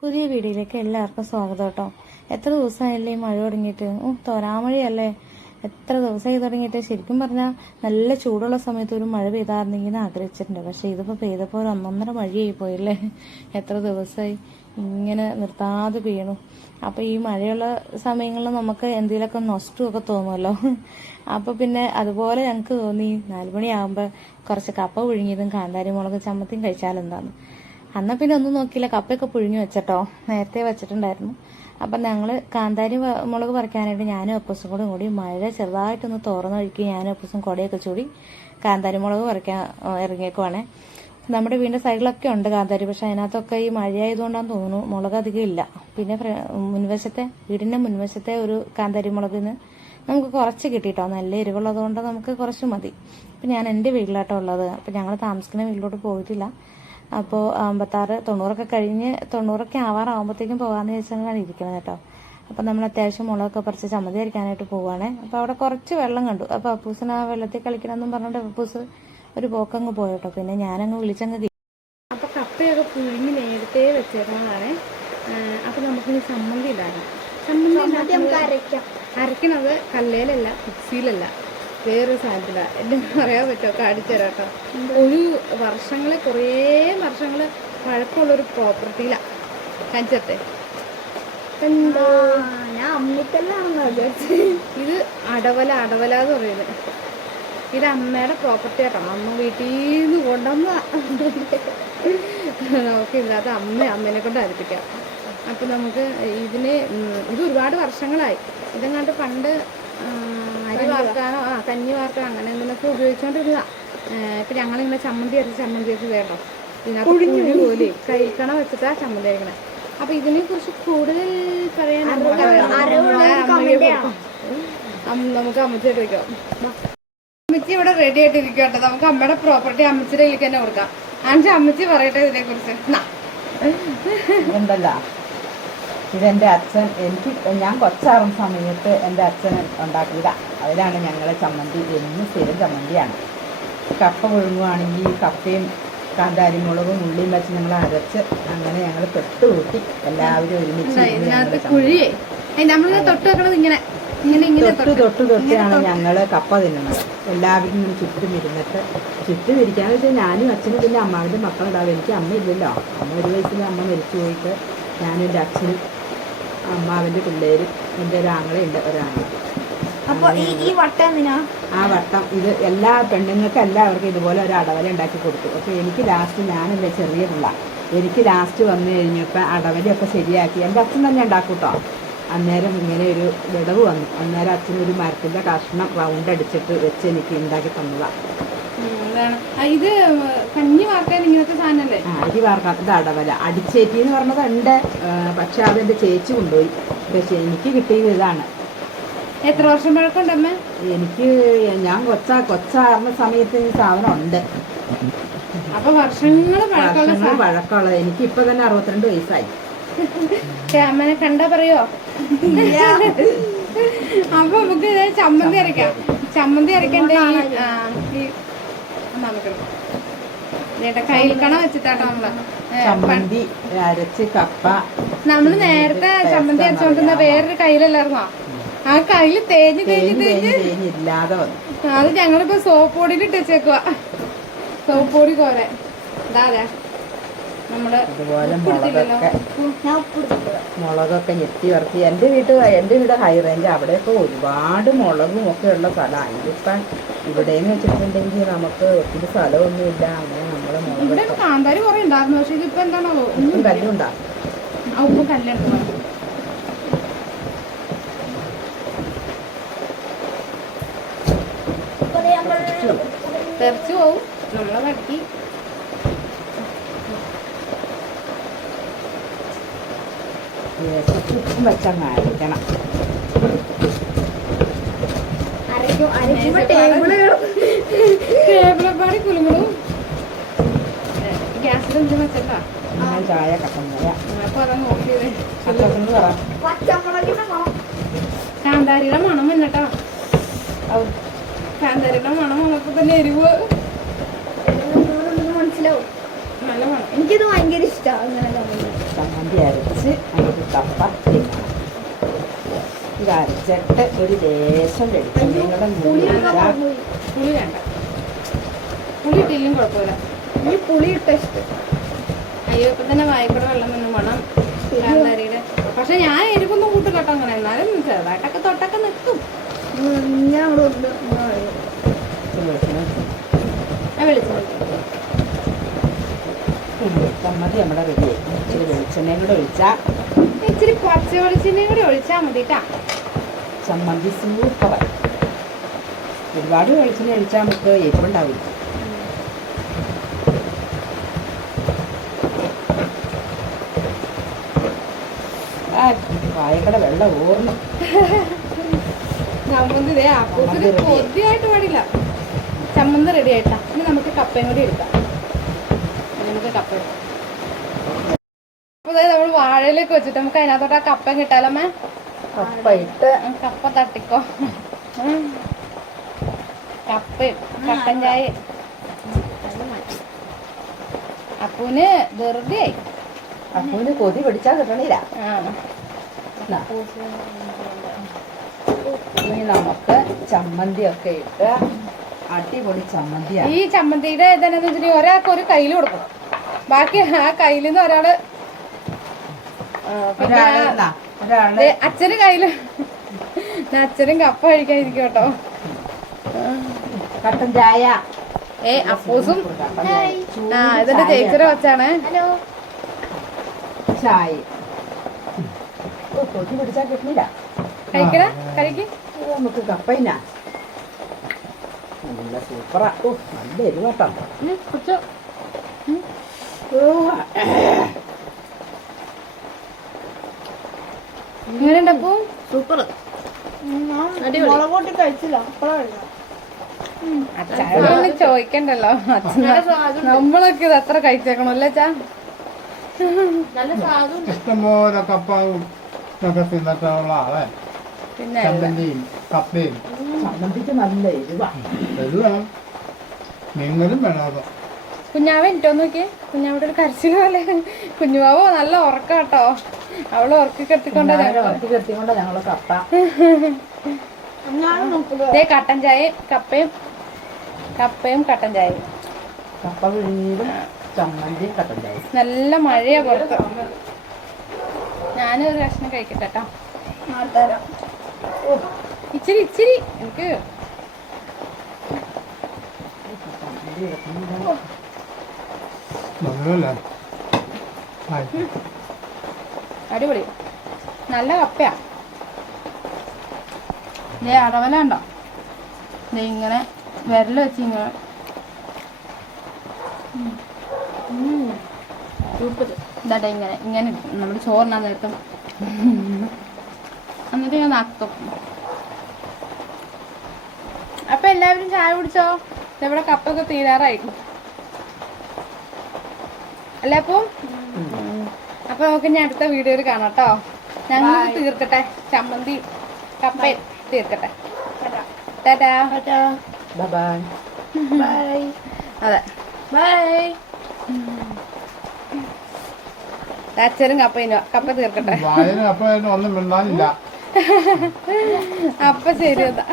പുതിയ വീഡിയോയിലേക്ക് എല്ലാവർക്കും സ്വാഗതം കേട്ടോ. എത്ര ദിവസമായില്ലേ ഈ മഴ തുടങ്ങിയിട്ട്? തോരാമഴയല്ലേ? എത്ര ദിവസമായി തുടങ്ങിയിട്ട്? ശരിക്കും പറഞ്ഞാൽ നല്ല ചൂടുള്ള സമയത്ത് ഒരു മഴ എന്ന് ആഗ്രഹിച്ചിട്ടുണ്ട്. പക്ഷേ ഇതിപ്പോൾ പെയ്തപ്പോൾ ഒരു ഒന്നൊന്നര മഴയായി പോയല്ലേ? എത്ര ദിവസമായി ഇങ്ങനെ നിർത്താതെ പെയ്യണു അപ്പോൾ ഈ മഴയുള്ള സമയങ്ങളിൽ നമുക്ക് എന്തെങ്കിലുമൊക്കെ നഷ്ടമൊക്കെ തോന്നുമല്ലോ? അപ്പോൾ പിന്നെ അതുപോലെ ഞങ്ങൾക്ക് തോന്നി നാലുമണിയാകുമ്പോൾ കുറച്ച് കപ്പ പുഴുങ്ങിയതും കാന്താരി മുളക് ചമ്മത്തിയും കഴിച്ചാലെന്താന്ന്. അന്ന് പിന്നെ ഒന്നും നോക്കിയില്ല. കപ്പയൊക്കെ പുഴുങ്ങി വെച്ചട്ടോ. നേരത്തെ വെച്ചിട്ടുണ്ടായിരുന്നു. അപ്പം ഞങ്ങൾ കാന്താരി മുളക് പറിക്കാനായിട്ട് ഞാനും അപ്പൂസും കൂടെ കൂടി മഴ ചെറുതായിട്ടൊന്ന് തുറന്നു ഒഴുക്കി ഞാനും അപ്പൂസും കുടയൊക്കെ ചൂടി കാന്താരി മുളക് പറിക്കാൻ ഇറങ്ങിയേക്കുവാണേ. നമ്മുടെ വീടിന്റെ സൈഡിലൊക്കെ ഉണ്ട് കാന്താരി പക്ഷെ അതിനകത്തൊക്കെ ഈ മഴയായതുകൊണ്ടാന്ന് തോന്നുന്നു മുളക് അധികം ഇല്ല. പിന്നെ മുൻവശത്തെ വീടിന്റെ മുൻവശത്തെ ഒരു കാന്താരി മുളകിന് നമുക്ക് കുറച്ച് കിട്ടിയിട്ടോ നല്ല എരിവുള്ളത് കൊണ്ട് നമുക്ക് കുറച്ച് മതി. അപ്പം ഞാൻ എന്റെ വീട്ടിലാട്ടോ ഉള്ളത്. അപ്പം ഞങ്ങൾ താമസിക്കുന്ന വീട്ടിലോട്ട് പോയിട്ടില്ല. അപ്പോൾ അമ്പത്താറ് തൊണ്ണൂറൊക്കെ കഴിഞ്ഞ് തൊണ്ണൂറൊക്കെ ആവാറാകുമ്പോഴത്തേക്കും പോകാമെന്ന് വിചാരിച്ചാണ് ഇരിക്കുന്നത് കേട്ടോ. അപ്പം നമ്മൾ അത്യാവശ്യം മുളകൊക്കെ പറിച്ച് ചമ്മതി അരിക്കാനായിട്ട് പോവാണേ. അപ്പോൾ അവിടെ കുറച്ച് വെള്ളം കണ്ടു. അപ്പോൾ അപ്പൂസിന് ആ വെള്ളത്തിൽ കളിക്കണമെന്നും പറഞ്ഞിട്ട് അപ്പൂസ് ഒരു പോക്കങ്ങ് പോയോട്ടോ പിന്നെ ഞാനങ്ങ് വിളിച്ചങ്ങ് അപ്പോൾ കപ്പയൊക്കെ പുഴുങ്ങി നേരത്തെ വെച്ചേക്കുന്നതാണ് അപ്പോൾ നമുക്കിനി ചമ്മന്തി ഇടാനും. ചമ്മന്തി ഉണ്ടാക്കുന്നത് അരക്കണത് കല്ലേലല്ല മിക്സിയിലല്ല. വേറെ സാധനത്തില. എല്ലാം പറയാൻ പറ്റുമോ? കാണിച്ചു തരാം കേട്ടോ. ഒരു വർഷങ്ങളെ കുറേ വർഷങ്ങൾ പഴക്കമുള്ളൊരു പ്രോപ്പർട്ടിയിലാണ് കാണിച്ചത്തെ ഇത് അടവല അടവല എന്ന് പറയുന്നത്. ഇത് അമ്മയുടെ പ്രോപ്പർട്ടി ആട്ടോ അമ്മ വീട്ടിൽ നിന്ന് കൊണ്ടുവന്ന നമുക്ക് ഇല്ലാത്ത അമ്മ അമ്മേനെ കൊണ്ട് അരിപ്പിക്കാം അപ്പം നമുക്ക് ഇതിന് ഇത് ഒരുപാട് വർഷങ്ങളായി. ഇതെങ്ങാണ്ട് പണ്ട് അരി വാർക്കാനോ ആ കഞ്ഞി വാർക്കാനോ അങ്ങനെ എന്തെങ്കിലുമൊക്കെ ഉപയോഗിച്ചുകൊണ്ടിരുന്ന ഇപ്പം ഞങ്ങളിങ്ങനെ ചമ്മന്തി അരച്ച് ചമ്മന്തി അരച്ച് വേണ്ടോ? ഇതിനകത്ത് പോലെ കഴിക്കണ വെച്ചിട്ടാ ചമ്മന്തി അരക്കണേ. അപ്പം ഇതിനെ കുറിച്ച് കൂടുതൽ പറയാൻ നമുക്ക് അമ്മച്ചിട്ട് വയ്ക്കാം അമ്മച്ചി ഇവിടെ റെഡി ആയിട്ടിരിക്കട്ടെ നമുക്ക് അമ്മയുടെ പ്രോപ്പർട്ടി അമ്മച്ചിയുടെ കയ്യിലേക്ക് തന്നെ കൊടുക്കാം. ആന്റി അമ്മച്ചി പറയട്ടെ ഇതിനെ കുറിച്ച് ഉണ്ടല്ലോ ഇതെന്റെ അച്ഛൻ. എനിക്ക് ഞാൻ കൊച്ചാറും സമയത്ത് എന്റെ അച്ഛൻ ഉണ്ടാക്കുക. അതിലാണ് ഞങ്ങളെ ചമ്മന്തി. എന്നും സ്ഥിരം ചമ്മന്തിയാണ്. കപ്പ പുഴുങ്ങുകയാണെങ്കിൽ കപ്പയും കാന്താരിമുളകും ഉള്ളിയും വെച്ച് ഞങ്ങൾ അരച്ച് അങ്ങനെ ഞങ്ങൾ പെട്ടുകൂട്ടി എല്ലാവരും ഒരുമിച്ച് തൊട്ട് തൊട്ട് തൊട്ട്. തൊട്ടാണ് ഞങ്ങൾ കപ്പ തിന്നുന്നത് എല്ലാവരും ഇങ്ങനെ ചുറ്റും ഇരുന്നിട്ട് ചുറ്റും ഇരിക്കാന്ന് വെച്ചാൽ ഞാനും അച്ഛനും പിന്നെ അമ്മാവിന്റെ മക്കളുണ്ടാവും. എനിക്ക് അമ്മയില്ലല്ലോ അമ്മ ഒരു വയസ്സിൽ അമ്മ മരിച്ചു പോയിട്ട് ഞാനും എന്റെ അച്ഛനും അമ്മാവിന്റെ പിള്ളേര് എന്റെ ഒരു ആങ്ങളയുണ്ട് അപ്പോൾ അപ്പൊ ഈ ഈ വട്ടം എന്തിനാ? ആ വട്ടം ഇത് എല്ലാ പെണ്ണുങ്ങൾക്ക് എല്ലാവർക്കും ഇതുപോലെ ഒരു അടവല ഉണ്ടാക്കി കൊടുത്തു. അപ്പോൾ എനിക്ക് ലാസ്റ്റ് ഞാനല്ലേ ചെറിയ പിള്ള. എനിക്ക് ലാസ്റ്റ് വന്നു കഴിഞ്ഞപ്പോൾ അടവലയൊക്കെ ശരിയാക്കി. എന്റെ അച്ഛൻ തന്നെ ഉണ്ടാക്കും കേട്ടോ അന്നേരം ഇങ്ങനെ ഒരു വിടവ് വന്നു. അന്നേരം അച്ഛനൊരു മരത്തിന്റെ കഷ്ണം റൗണ്ട് അടിച്ചിട്ട് വെച്ച് എനിക്ക് ഉണ്ടാക്കി തന്നതാണ് ഇത് കഞ്ഞി വാർക്കാൻ ഇങ്ങനത്തെ സാധനല്ലേ? അരി അരി ഇത് അടവല. അടിച്ചേറ്റി എന്ന് പറഞ്ഞത് ഉണ്ട് പക്ഷെ എന്റെ ചേച്ചി കൊണ്ടുപോയി. പക്ഷെ എനിക്ക് കിട്ടിയത് ഇതാണ്. എത്ര വർഷം പഴക്കമുണ്ടമ്മ എനിക്ക് ഞാൻ കൊച്ച കൊച്ചാറുന്ന സമയത്ത് ഈ സാധനം ഉണ്ട്. അപ്പൊ വർഷങ്ങൾ പഴക്കമുള്ള എനിക്ക് ഇപ്പൊ തന്നെ അറുപത്തിരണ്ട് വയസ്സായി. അമ്മനെ കണ്ടാ പറയോ? അപ്പൊ നമുക്ക് ചമ്മന്തി അരക്കാം. ചമ്മന്തി അരയ്ക്കണ്ട കയ്യിൽ കണ വെച്ചിട്ടാട്ടോ നമ്മൾ. ചമ്മന്തി അരച്ച് കപ്പ. നമ്മൾ നേരത്തെ ചമ്മന്തി അരച്ചോണ്ടിരുന്ന വേറൊരു കയ്യിലല്ലായിരുന്നോ? ആ കയ്യിൽ തേഞ്ഞ് തേഞ്ഞ് തേഞ്ഞ് ഇല്ലാതെ അത് ഞങ്ങളിപ്പോ സോപ്പ് പൊടിയിൽ ഇട്ട് സോപ്പ് പൊടി കോരെ അതെ ഇതുപോലെ മുളകൊക്കെ. ഞെത്തി മുളകൊക്കെ ഞെട്ടി വറുത്തി. എന്റെ വീട്ട് എന്റെ വീട് ഹൈ റേഞ്ച്. അവിടെയൊക്കെ ഒരുപാട് മുളകും ഒക്കെ ഉള്ള സ്ഥലമാണ് ഇതിപ്പം ഇവിടെയെന്ന് വെച്ചിട്ടുണ്ടെങ്കിൽ നമുക്ക് ഒത്തിരി സ്ഥലമൊന്നുമില്ല. അങ്ങനെ നമ്മൾ ഇവിടെ കാന്താരി കുറെ ഉണ്ടായിരുന്നു. പക്ഷെ ഇതിപ്പോ എന്താണോ ഒന്നും ഉപ്പും കല്ലും ഉണ്ടാകും ആ ഉപ്പ് കല്ലെടുത്തു ദേ നമ്മൾ തെറിച്ചു പോവും. നമ്മളെ വട്ടി ഉപ്പും വെച്ചങ്ങ് അരയ്ക്കണം ഗ്യാസിൽ എന്ത് വെച്ചട്ടാ ഞാൻ ചായ മണം. കാന്താരിയുടെ മണം വന്നട്ടോ. കാന്താരിയുടെ മണം വന്നപ്പോ തന്നെ എരിവ്. മനസ്സിലാവും. നല്ല മണം. എനിക്കത് ഭയങ്കര ഇഷ്ടമാണ് അങ്ങനെ ചമ്മന്തി അരച്ച് അതിന്റെ കപ്പ തിന്നണം ഇത് അരച്ചിട്ട് ഒരു ലേശം വെളിച്ചെണ്ണയും നിങ്ങളുടെ പുളി വേണ്ട. പുളി ഇട്ടില്ലും കുഴപ്പമില്ല. ഈ പുളി ഇട്ട ഇഷ്ടം. അയ്യോ ഇപ്പം തന്നെ വായിക്കൂടെ വെള്ളം വന്ന് മണം കാന്താരിയുടെ പക്ഷെ ഞാൻ എരിവൊന്നും കൂട്ടും കേട്ടോ അങ്ങനെ. എന്നാലും ചെറുതായിട്ടൊക്കെ തൊട്ടൊക്കെ നിൽക്കും. ഞാൻ അവിടെ ഉണ്ട് ആ വെളിച്ചെണ്ണ ചമ്മന്തി നമ്മുടെ റെഡി ഇച്ചിരി വെളിച്ചെണ്ണയും കൂടെ ഒഴിച്ചാൽ ഇച്ചിരി പച്ച വെളിച്ചെണ്ണയും കൂടെ ഒഴിച്ചാൽ മതി കേട്ടാ ചമ്മന്തി സൂപ്പറായി ഒരുപാട് വെളിച്ചെണ്ണ ഒഴിച്ചാൽ നമുക്ക് എരിവുണ്ടാവില്ല വായക്കട വെള്ളം ഓർന്നു ചമ്മന്തി. കൊതിയായിട്ട് പാടില്ല. റെഡി ആയിട്ടാ. ഇനി നമുക്ക് കപ്പയും കൂടി എടുക്കാം. നമുക്ക് കപ്പ എടുക്കാം. വാഴയിലേക്ക് വെച്ചിട്ട് നമുക്ക് അതിനകത്തോട്ട് ആ കപ്പ കിട്ടാലമ്മേ കപ്പ ഇട്ട്. കപ്പ തട്ടിക്കോ. കപ്പ കപ്പയും കട്ടൻ ചായ. അപ്പൂന് ധൃതിയായി അപ്പൂന് കൊതി പിടിച്ചാ കിട്ടണില്ല. നമുക്ക് ചമ്മന്തി ഒക്കെ ഇട്ട് അടിപൊളി ചമ്മന്തി ഈ ചമ്മന്തിയുടെ ഇതെന്നു വെച്ചിട്ടുണ്ടെങ്കിൽ ഒരാൾക്ക് ഒരു കയ്യിൽ കൊടുക്കും ബാക്കി ആ കയ്യിൽ നിന്ന് ഒരാൾ പിന്നെ അച്ഛന് കയ്യിൽ. അച്ഛനും കപ്പ കഴിക്കാതിരിക്കും കേട്ടോ കട്ടൻ ചായ. ഏ അപ്പൂസും. ആ ഇതെന്റെ ചായ. ചേച്ചിയുടെ കൊച്ചാണ്. ഹലോ. ചായ. കഴിക്ക്. നമുക്ക് കപ്പയിന. നല്ല സൂപ്പറാ. ഓ നല്ല എരിവാട്ടോ. ഓ അപ്പൂ സൂപ്പർ. കഴിച്ചില്ല. ചോദിക്കണ്ടല്ലോ. അച്ഛൻ നമ്മളൊക്കെ ഇത് അത്ര കഴിച്ചേക്കണോ അല്ലേ അച്ഛാ? ഇഷ്ടംപോലെ കപ്പാവും ഒക്കെ തിന്നിട്ടുള്ള ആളെ. പിന്നെ ചമ്മന്തിയും കപ്പയും. എല്ലാം വേണം. കുഞ്ഞാവ എനിട്ടോ നോക്കിയേ. കുഞ്ഞാവിടെ ഒരു കരച്ചിൽ പോലെ. കുഞ്ഞുവാവോ നല്ല ഉറക്കം കേട്ടോ അവൾ ഉറക്കി കെട്ടിക്കൊണ്ടാ ഉറക്കി കെട്ടിക്കൊണ്ട് ഞങ്ങൾ കപ്പ. ദേ കട്ടൻ ചായയും കപ്പയും കപ്പയും കട്ടൻ ചായയും. കപ്പ പിഴിഞ്ഞിടും ചമ്മന്തി കട്ടൻ ചായ നല്ല മഴയാ പുറത്ത്. ഞാനൊരു ഒരു കഷ്ണം കഴിക്കട്ടെ കേട്ടോ ഇച്ചിരി ഇച്ചിരി. എനിക്ക് ഹായ് അടിപൊളി. നല്ല കപ്പയാ. ദേ അടവല ഉണ്ടോ ദേ ഇങ്ങനെ വിരൽ വെച്ച് ഇങ്ങനെ. ഇതാട്ടെ ഇങ്ങനെ ഇങ്ങനെ നമ്മൾ ചോറിനാ നേരത്തും. എന്നിട്ട് ഞാൻ നക്കും. അപ്പൊ എല്ലാവരും ചായ കുടിച്ചോ? ഇവിടെ കപ്പൊക്കെ തീരാറായിരിക്കും അല്ല അപ്പൊ? അപ്പൊ നമുക്ക് ഞാൻ അടുത്ത വീഡിയോയിൽ കാണാം കേട്ടോ ഞങ്ങൾ തീർക്കട്ടെ. ചമ്മന്തി കപ്പയും തീർക്കട്ടെ. ടാറ്റാ ബൈ ബൈ അതെ. ബൈ അച്ഛനും കപ്പയും കപ്പ തീർക്കട്ടെ. അപ്പൊ ശരി എന്നാ.